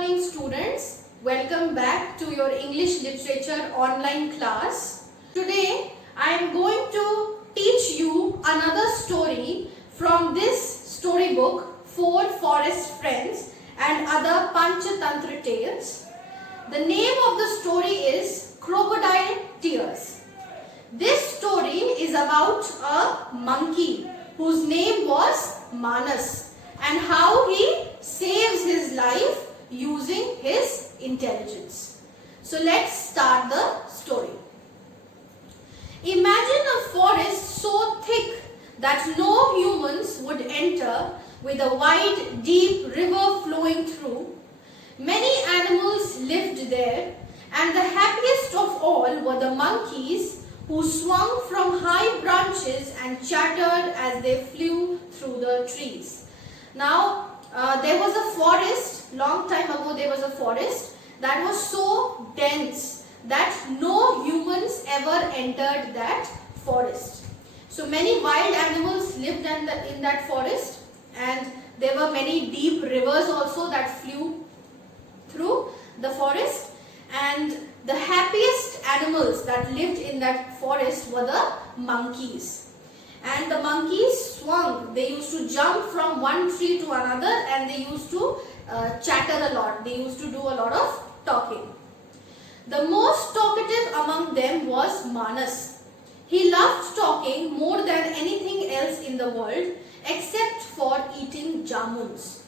morning, students. Welcome back to your English Literature online class. Today I am going to teach you another story from this storybook, Four Forest Friends and Other Panchatantra Tales. The name of the story is Crocodile Tears. This story is about a monkey whose name was Manas and how he saves his life using his intelligence. So let's start the story. Imagine a forest so thick that no humans would enter, with a wide, deep river flowing through. Many animals lived there, and the happiest of all were the monkeys, who swung from high branches and chattered as they flew through the trees. Now, there was a forest, long time ago there was a forest that was so dense that no humans ever entered that forest. So many wild animals lived in that forest, and there were many deep rivers also that flew through the forest, and the happiest animals that lived in that forest were the monkeys. And the monkeys swung. They used to jump from one tree to another, and they used to chatter a lot. They used to do a lot of talking. The most talkative among them was Manas. He loved talking more than anything else in the world except for eating jamuns.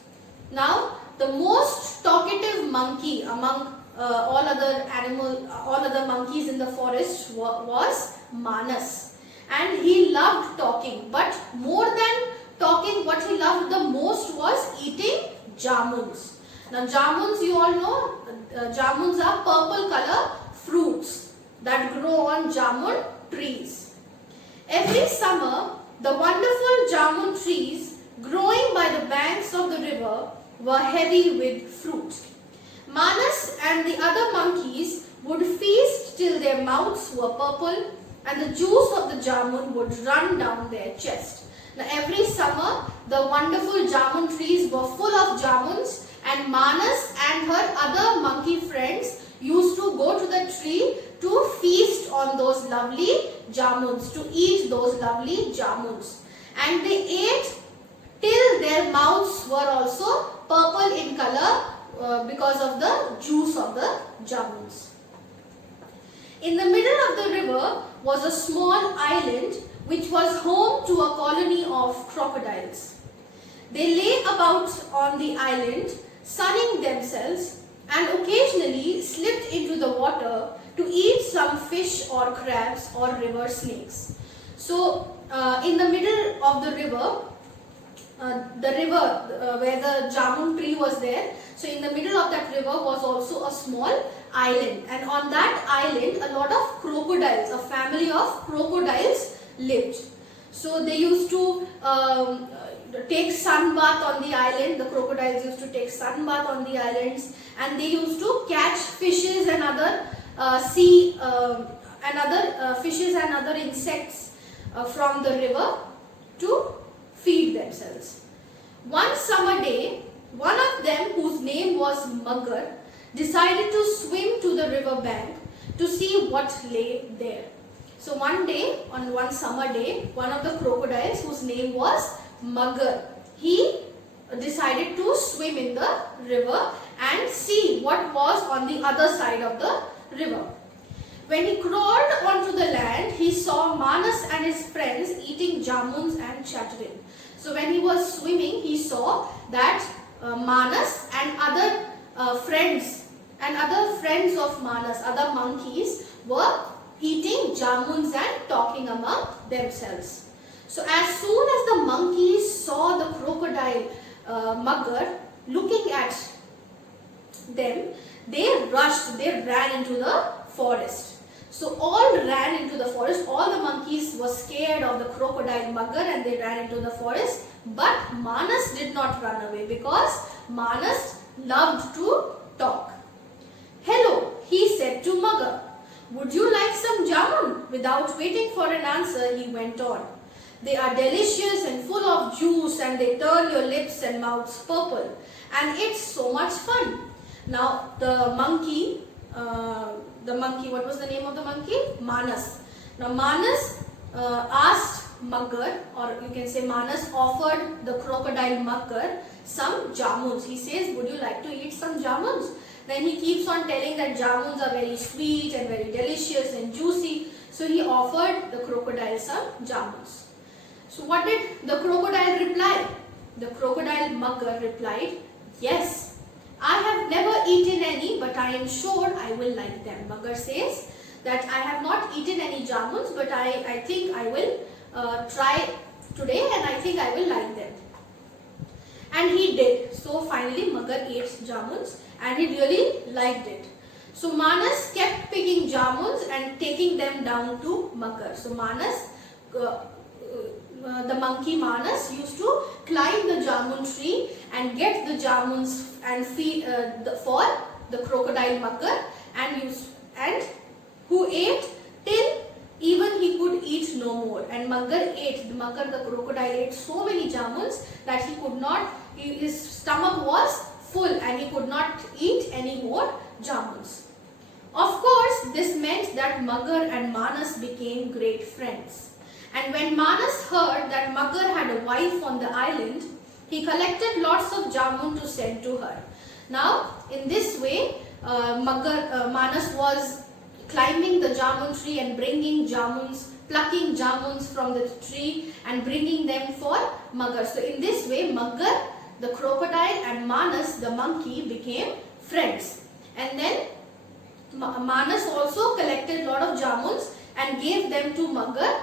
Now, the most talkative monkey among all other monkeys in the forest was Manas. And he loved talking, but more than talking, what he loved the most was eating jamuns. Now jamuns, you all know, jamuns are purple color fruits that grow on jamun trees. Every summer, the wonderful jamun trees growing by the banks of the river were heavy with fruit. Manas and the other monkeys would feast till their mouths were purple, and the juice of the jamun would run down their chest. Now every summer, the wonderful jamun trees were full of jamuns, and Manas and her other monkey friends used to go to the tree to feast on those lovely jamuns, to eat those lovely jamuns. And they ate till their mouths were also purple in color because of the juice of the jamuns. In the middle of the river was a small island which was home to a colony of crocodiles. They lay about on the island, sunning themselves, and occasionally slipped into the water to eat some fish or crabs or river snakes. So, in the middle of the river where the jamun tree was there, so in the middle of that river was also a small island, and on that island a lot of crocodiles, a family of crocodiles lived. So they used to take sun bath on the island. The crocodiles used to take sun bath on the islands, and they used to catch fishes and other fishes and other insects from the river to feed themselves. One summer day, one of them, whose name was Magar, decided to swim to the river bank to see what lay there. So one day, on one summer day, one of the crocodiles, whose name was Magar, he decided to swim in the river and see what was on the other side of the river. When he crawled onto the land, he saw Manas and his friends eating jamuns and chattering. So when he was swimming, he saw that Manas and other friends of Manas, other monkeys, were eating jamuns and talking among themselves. So as soon as the monkeys saw the crocodile Magar looking at them, they ran into the forest. So all ran into the forest. All the monkeys were scared of the crocodile Magar and they ran into the forest. But Manas did not run away because Manas loved to talk. "Hello," he said to Magar. "Would you like some jamun?" Without waiting for an answer, he went on. "They are delicious and full of juice, and they turn your lips and mouths purple. And it's so much fun. Now the monkey, what was the name of the monkey? Manas. Now Manas asked Magar, or you can say Manas offered the crocodile Magar some jamuns. He says, would you like to eat some jamuns? Then he keeps on telling that jamuns are very sweet and very delicious and juicy. So he offered the crocodile some jamuns. So what did the crocodile reply? The crocodile Magar replied, yes, I have never eaten any, but I am sure I will like them. Magar says that I have not eaten any jamuns, but I think I will try today and I think I will like them. And he did. So finally Magar ate jamuns and he really liked it. So Manas kept picking jamuns and taking them down to Magar. So Manas, the monkey Manas used to climb the jamun tree and get the jamuns and feed for the crocodile Magar, and who ate till even he could eat no more. And Magar ate, the crocodile ate so many jamuns that he could not, his stomach was full and he could not eat any more jamuns. Of course, this meant that Magar and Manas became great friends. And when Manas heard that Magar had a wife on the island, he collected lots of jamun to send to her. Now, in this way, Manas was climbing the jamun tree and bringing jamuns, plucking jamuns from the tree and bringing them for Magar. So in this way, Magar, the crocodile, and Manas, the monkey, became friends. And then Manas also collected a lot of jamuns and gave them to Magar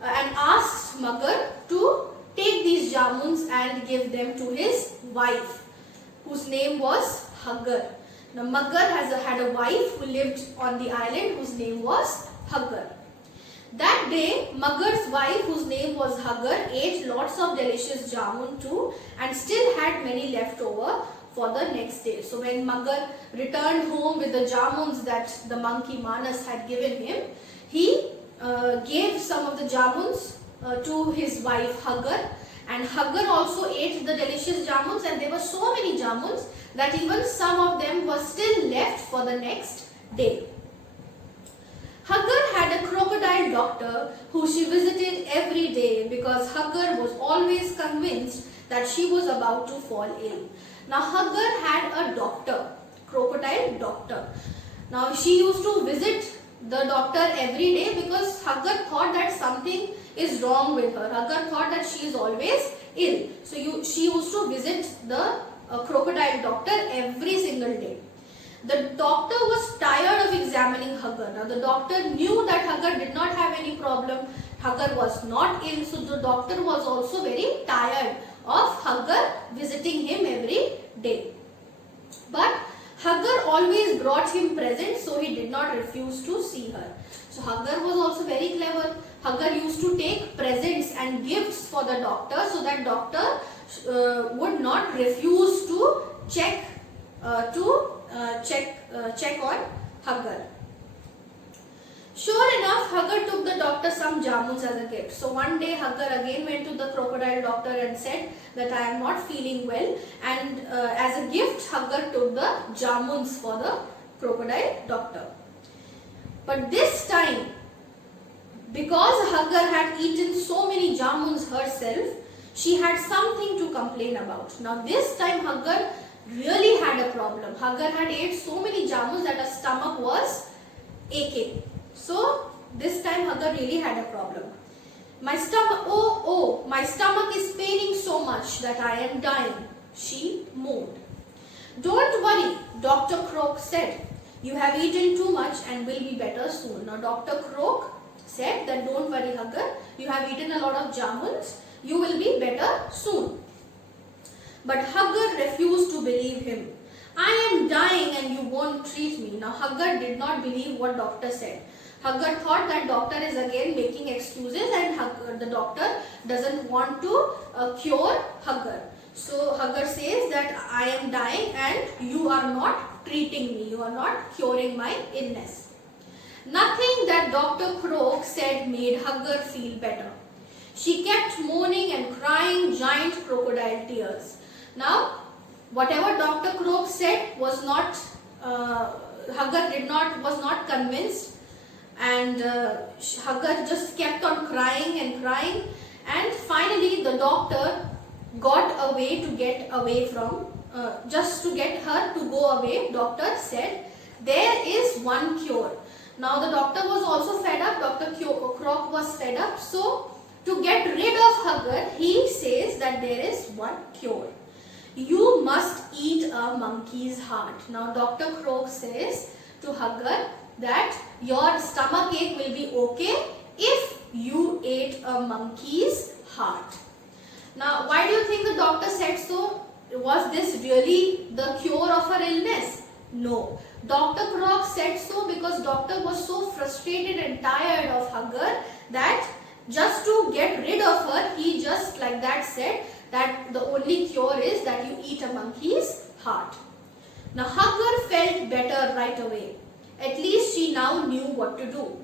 and asked Magar to take these jamuns and give them to his wife, whose name was Hagar. Now Magar had a wife who lived on the island whose name was Hagar. That day, Magar's wife, whose name was Hagar, ate lots of delicious jamun too and still had many left over for the next day. So when Magar returned home with the jamuns that the monkey Manas had given him, he gave some of the jamuns to his wife Hagar, and Hagar also ate the delicious jamuns, and there were so many jamuns that even some of them were still left for the next day. Hagar had a crocodile doctor who she visited every day because Hagar was always convinced that she was about to fall ill. Now Hagar had a doctor, crocodile doctor. Now she used to visit the doctor every day because Hagar thought that something is wrong with her. Hagar thought that she is always ill. So she used to visit the crocodile doctor every single day. The doctor was tired of examining Hagar. Now the doctor knew that Hagar did not have any problem. Hagar was not ill. So the doctor was also very tired of Hagar visiting him every day. But Hagar always brought him presents, so he did not refuse to see her. So Hagar was also very clever. Hagar used to take presents and gifts for the doctor, so that doctor would not refuse to check on Hagar. Sure enough, Hagar took the doctor some jamuns as a gift. So one day Hagar again went to the crocodile doctor and said that I am not feeling well, and as a gift Hagar took the jamuns for the crocodile doctor. But this time, because Hagar had eaten so many jamuns herself, she had something to complain about. Now this time Hagar really had a problem. Hagar had ate so many jamuns that her stomach was aching. So this time Hagar really had a problem. My stomach is paining so much that I am dying, she moaned. Don't worry, Dr. Croak said. You have eaten too much and will be better soon. Now Dr. Croak said that don't worry Hagar, you have eaten a lot of jamuns, you will be better soon. But Hagar refused to believe him. I am dying and you won't treat me. Now Hagar did not believe what doctor said. Hagar thought that doctor is again making excuses and the doctor doesn't want to cure Hagar. So Hagar says that I am dying and you are not treating me, you are not curing my illness. Nothing that Dr. Croak said made Hagar feel better. She kept moaning and crying giant crocodile tears. Now, Whatever Dr. Croak said was not, Hugger was not convinced, and Hugger just kept on crying and crying, and finally the doctor got a way to get away from, just to get her to go away. Doctor said, there is one cure. Now the doctor was also fed up, Dr. Croak was fed up, so to get rid of Hugger, he says that there is one cure. You must eat a monkey's heart. Now Dr. Croak says to Hugger that your stomach ache will be okay if you ate a monkey's heart. Now why do you think the doctor said so? Was this really the cure of her illness? No. Dr. Croak said so because doctor was so frustrated and tired of Hugger that just to get rid of her, he just like that said that the only cure is that you eat a monkey's heart. Now Hugger felt better right away. At least she now knew what to do.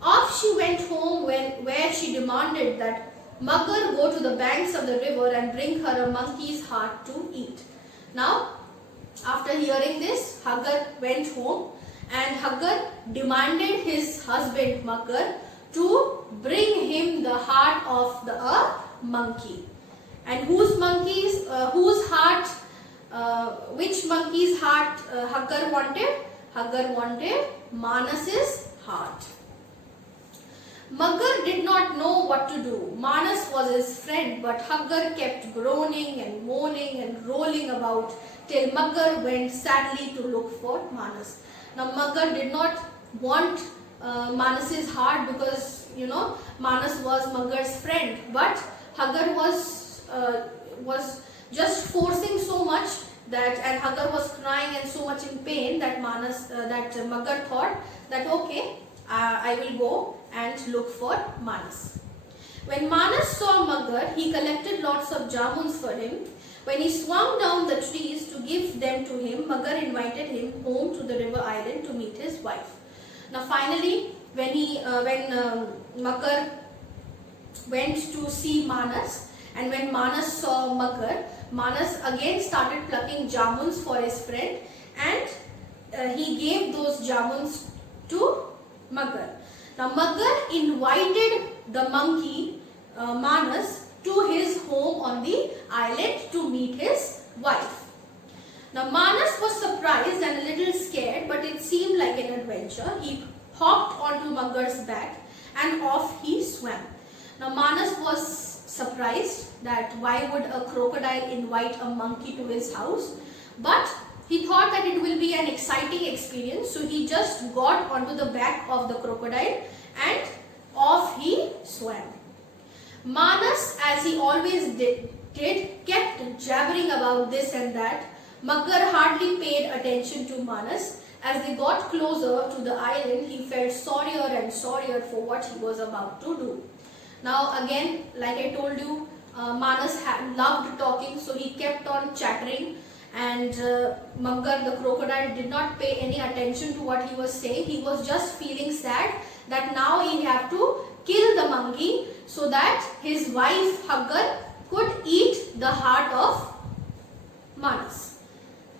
Off she went home where she demanded that Mugger go to the banks of the river and bring her a monkey's heart to eat. Now, after hearing this, Hugger went home and Hugger demanded his husband Mugger to bring him the heart of a monkey. And which monkey's heart Hugger wanted? Hugger wanted Manas's heart. Mugger did not know what to do. Manas was his friend, but Hugger kept groaning and moaning and rolling about till Mugger went sadly to look for Manas. Now Mugger did not want Manas's heart because Manas was Mugger's friend, but Hugger was just forcing so much that, and Hugger was crying and so much in pain that Mugger thought that okay, I will go and look for Manas. When Manas saw Mugger, he collected lots of jamuns for him. When he swung down the trees to give them to him, Mugger invited him home to the river island to meet his wife. Now finally, when Mugger went to see Manas, and when Manas saw Mugger, Manas again started plucking jamuns for his friend, and he gave those jamuns to Mugger. Now Mugger invited the monkey Manas to his home on the island to meet his wife. Now Manas was surprised and a little scared, but it seemed like an adventure. He hopped onto Mugger's back and off he swam. Now Manas was surprised that why would a crocodile invite a monkey to his house, but he thought that it will be an exciting experience, so he just got onto the back of the crocodile and off he swam. Manas, as he always did, kept jabbering about this and that. Mugger hardly paid attention to Manas. As they got closer to the island, he felt sorrier and sorrier for what he was about to do. Now again, like I told you, Manas loved talking, so he kept on chattering, and Mugger the crocodile did not pay any attention to what he was saying. He was just feeling sad that now he have to kill the monkey so that his wife Hugger could eat the heart of Manas.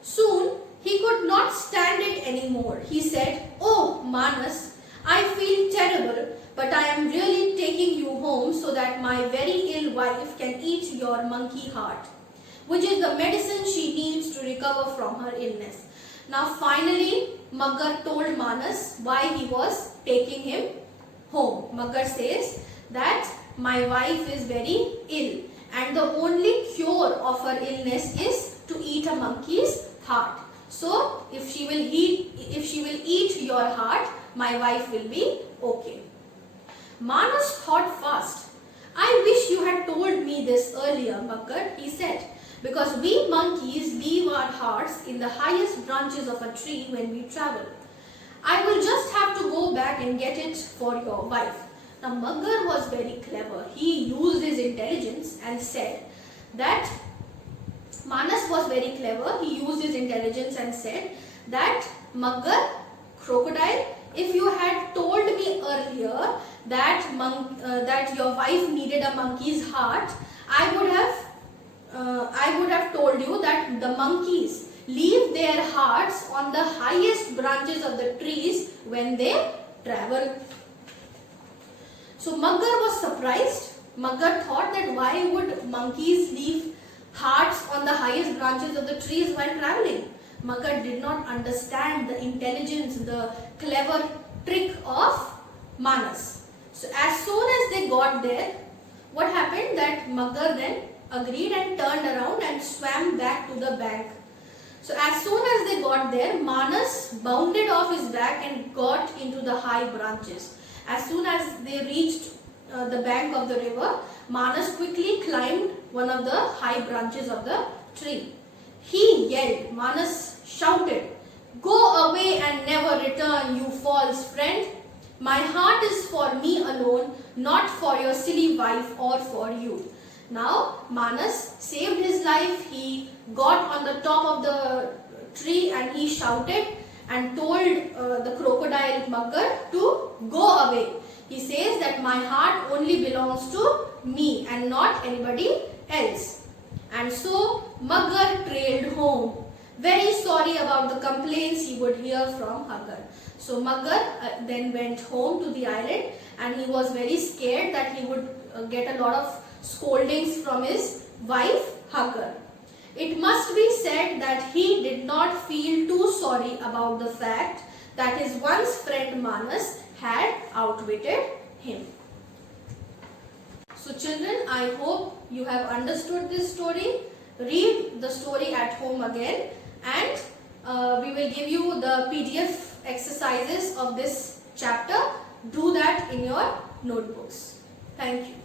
Soon he could not stand it anymore. He said, "Oh Manas, I feel terrible, but I am really taking you home so that my very ill wife can eat your monkey heart, which is the medicine she needs to recover from her illness." Now finally Mugger told Manas why he was taking him home. Mugger says that my wife is very ill and the only cure of her illness is to eat a monkey's heart. So if she will eat your heart, my wife will be okay. Manas thought fast. "I wish you had told me this earlier, Mugger," he said, "because we monkeys leave our hearts in the highest branches of a tree when we travel. I will just have to go back and get it for your wife." Now Mugger was very clever. He used his intelligence and said that Manas was very clever. He used his intelligence and said that Mugger, crocodile, if you had told me earlier that your wife needed a monkey's heart, I would have I would have told you that the monkeys leave their hearts on the highest branches of the trees when they travel. So Maggar was surprised. Maggar thought that why would monkeys leave hearts on the highest branches of the trees while traveling? Maggar did not understand the intelligence, the clever trick of Manas. So as soon as they got there, what happened that Maggar then agreed and turned around and swam back to the bank. So as soon as they got there, Manas bounded off his back and got into the high branches. As soon as they reached the bank of the river, Manas quickly climbed one of the high branches of the tree. He yelled, Manas shouted, "Go away and never return, you false friend. My heart is for me alone, not for your silly wife or for you." Now Manas saved his life. He got on the top of the tree and he shouted and told the crocodile Maggar to go away. He says that my heart only belongs to me and not anybody else. And so Maggar trailed home, very sorry about the complaints he would hear from Maggar. So Maggar then went home to the island and he was very scared that he would get a lot of scoldings from his wife Haggar. It must be said that he did not feel too sorry about the fact that his once friend Manas had outwitted him. So children, I hope you have understood this story. Read the story at home again and we will give you the PDF exercises of this chapter. Do that in your notebooks. Thank you.